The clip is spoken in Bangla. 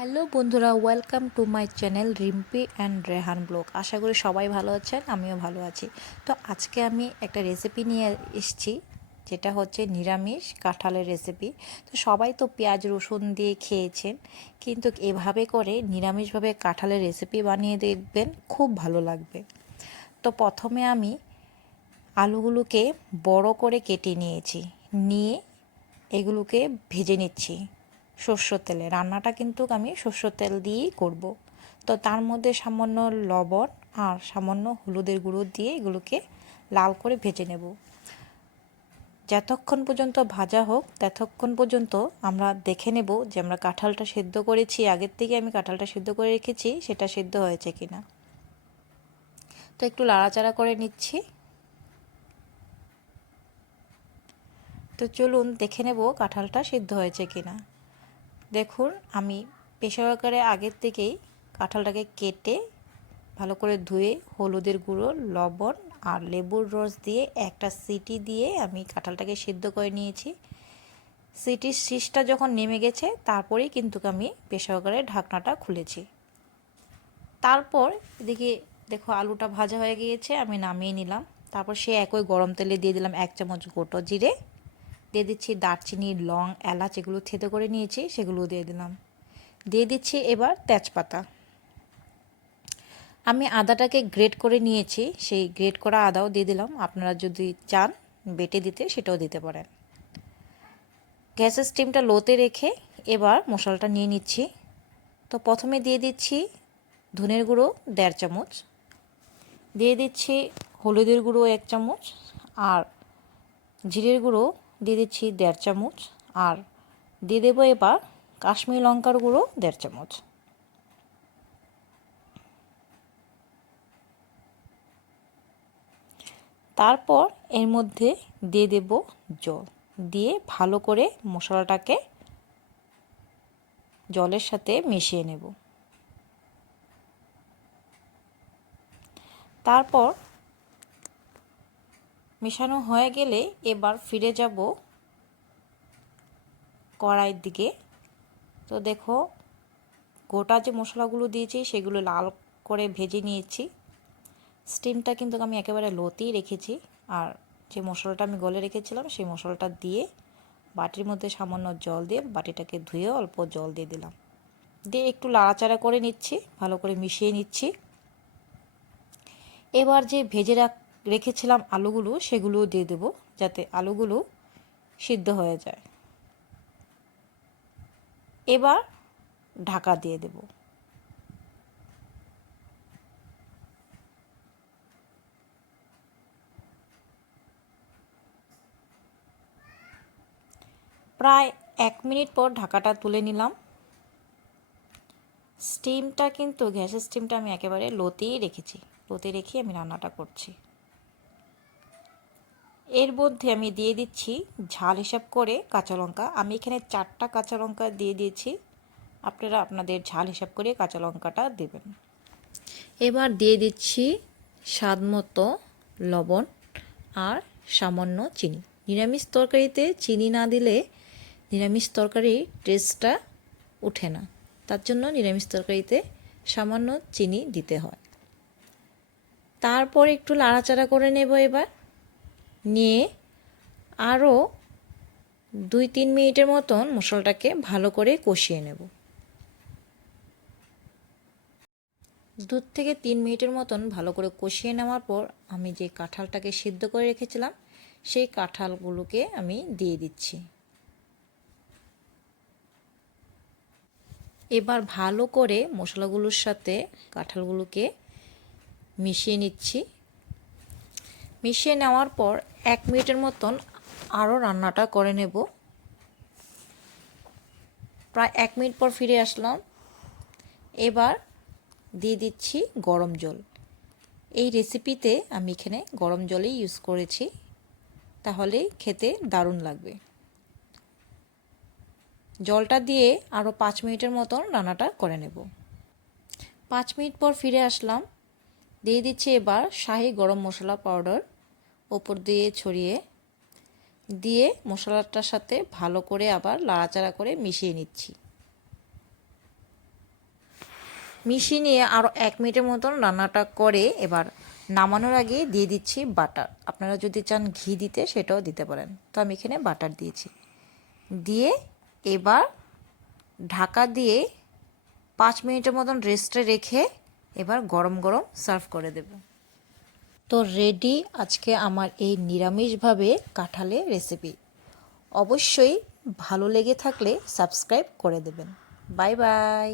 হ্যালো বন্ধুরা, welcome to my channel Rimpi and Rehan vlog. আশা করি সবাই ভালো আছেন, আমিও ভালো আছি। তো আজকে আমি একটা রেসিপি নিয়ে এসেছি, যেটা হচ্ছে নিরামিষ কাঁঠালের রেসিপি। তো সবাই তো পেঁয়াজ রসুন দিয়ে খেয়েছেন, কিন্তু এভাবে করে নিরামিষভাবে কাঁঠালের রেসিপি বানিয়ে দেখবেন, খুব ভালো লাগবে। তো প্রথমে আমি আলুগুলোকে বড় করে কেটে নিয়েছি, নিয়ে এগুলোকে ভেজে নিচ্ছি সরষের তেলে। রান্নাটা কিন্তু আমি সরষের তেল দিয়েই করব। তো তার মধ্যে সামান্য লবণ আর সামান্য হলুদের গুঁড়ো দিয়ে এগুলোকে লাল করে ভেজে নেব। যতক্ষণ পর্যন্ত ভাজা হোক ততক্ষণ পর্যন্ত আমরা দেখে নেব যে আমরা কাঁঠালটা সেদ্ধ করেছি, আগের থেকে আমি কাঁঠালটা সেদ্ধ করে রেখেছি, সেটা সেদ্ধ হয়েছে কিনা। তো একটু লাড়াচাড়া করে নিচ্ছি। তো চলুন দেখে নেব কাঁঠালটা সিদ্ধ হয়েছে কিনা। দেখুন, আমি প্রেসার কুকারে আগের থেকেই কাঁঠালটাকে কেটে ভালো করে ধুয়ে হলুদের গুঁড়ো, লবণ আর লেবুর রস দিয়ে একটা সিটি দিয়ে আমি কাঁঠালটাকে সিদ্ধ করে নিয়েছি। সিটির শীষটা যখন নেমে গেছে তারপরেই কিন্তু আমি প্রেসার কুকারের ঢাকনাটা খুলেছি। তারপর এদিকে দেখো আলুটা ভাজা হয়ে গিয়েছে, আমি নামিয়ে নিলাম। তারপর সে একই গরম তেলে দিয়ে দিলাম 1 চামচ গোটা জিরে, দিয়ে দিচ্ছি দারচিনি, লং, এলাচ, এগুলো থেতো করে নিয়েছি, সেগুলো দিয়ে দিলাম। দিয়ে দিচ্ছি এবার তেজপাতা। আমি আদাটাকে গ্রেট করে নিয়েছি, সেই গ্রেট করা আদাও দিয়ে দিলাম। আপনারা যদি চান বেটে দিতে সেটাও দিতে পারেন। গ্যাসের স্টিমটা লোতে রেখে এবার মশলাটা নিয়ে নিচ্ছি। তো প্রথমে দিয়ে দিচ্ছি ধনের গুঁড়ো 1.5 চামচ, দিয়ে দিচ্ছি হলুদের গুঁড়ো 1 চামচ, আর জিরের গুঁড়ো দিয়ে দিচ্ছি 1.5 চামচ, আর দিয়ে দেবো এবার কাশ্মীরি লঙ্কার গুঁড়ো 1.5 চামচ। তারপর এর মধ্যে দিয়ে দেব জল, দিয়ে ভালো করে মশলাটাকে জলের সাথে মিশিয়ে নেব। তারপর মেশানো হয়ে গেলে এবার ফিরে যাব কড়াইয়ের দিকে। তো দেখো, গোটা যে মশলাগুলো দিয়েছি সেগুলো লাল করে ভেজে নিয়েছি। স্টিমটা কিন্তু আমি একেবারে লোতেই রেখেছি। আর যে মশলাটা আমি গলে রেখেছিলাম সেই মশলাটা দিয়ে বাটির মধ্যে সামান্য জল দিয়ে বাটিটাকে ধুয়ে অল্প জল দিয়ে দিলাম, দিয়ে একটু লাড়াচাড়া করে নিচ্ছি, ভালো করে মিশিয়ে নিচ্ছি। এবার যে ভেজে রেখেছিলাম আলুগুলো সেগুলোও দিয়ে দেব, যাতে আলুগুলো সিদ্ধ হয়ে যায়। এবার ঢাকা দিয়ে দেব। প্রায় 1 মিনিট পর ঢাকাটা তুলে নিলাম। স্টিমটা কিন্তু গ্যাসের স্টিমটা আমি একেবারে লোতেই রেখেছি, লোতে রেখে আমি রান্নাটা করছি। এর মধ্যে আমি দিয়ে দিচ্ছি ঝাল হিসাব করে কাঁচা লঙ্কা। আমি এখানে 4টা কাঁচা লঙ্কা দিয়ে দিয়েছি, আপনারা আপনাদের ঝাল হিসাব করে কাঁচা লঙ্কাটা দেবেন। এবার দিয়ে দিচ্ছি স্বাদ মতো লবণ আর সামান্য চিনি। নিরামিষ তরকারিতে চিনি না দিলে নিরামিষ তরকারির টেস্টটা ওঠে না, তার জন্য নিরামিষ তরকারিতে সামান্য চিনি দিতে হয়। তারপর একটু নাড়াচাড়া করে নেব এবার, নিয়ে আরও 2-3 মিনিটের মতন মশলাটাকে ভালো করে কষিয়ে নেব। 2 থেকে 3 মিনিটের মতন ভালো করে কষিয়ে নেওয়ার পর আমি যে কাঁঠালটাকে সিদ্ধ করে রেখেছিলাম সেই কাঁঠালগুলোকে আমি দিয়ে দিচ্ছি। এবার ভালো করে মশলাগুলোর সাথে কাঁঠালগুলোকে মিশিয়ে নিচ্ছি। মিশিয়ে নেওয়ার পর 1 মিনিটের মতন আরও রান্নাটা করে নেব। প্রায় 1 মিনিট পর ফিরে আসলাম। এবার দিয়ে দিচ্ছি গরম জল। এই রেসিপিতে আমি এখানে গরম জলই ইউজ করেছি, তাহলেই খেতে দারুণ লাগবে। জলটা দিয়ে আরও 5 মিনিটের মতন রান্নাটা করে নেব। 5 মিনিট পর ফিরে আসলাম। দিয়ে দিচ্ছি এবার শাহি গরম মশলা পাউডার ওপর দিয়ে ছড়িয়ে দিয়ে মশলাটার সাথে ভালো করে আবার নাড়াচাড়া করে মিশিয়ে নিচ্ছি। মিশিয়ে নিয়ে আরও 1 মিনিটের মতন রান্নাটা করে এবার নামানোর আগে দিয়ে দিচ্ছি বাটার। আপনারা যদি চান ঘি দিতে সেটাও দিতে পারেন, তো আমি এখানে বাটার দিয়েছি। দিয়ে এবার ঢাকা দিয়ে 5 মিনিটের মতন রেস্টে রেখে এবার গরম গরম সার্ভ করে দেব। তো রেডি আজকে আমার এই নিরামিষভাবে কাঁঠালের রেসিপি। অবশ্যই ভালো লেগে থাকলে সাবস্ক্রাইব করে দেবেন। Bye bye.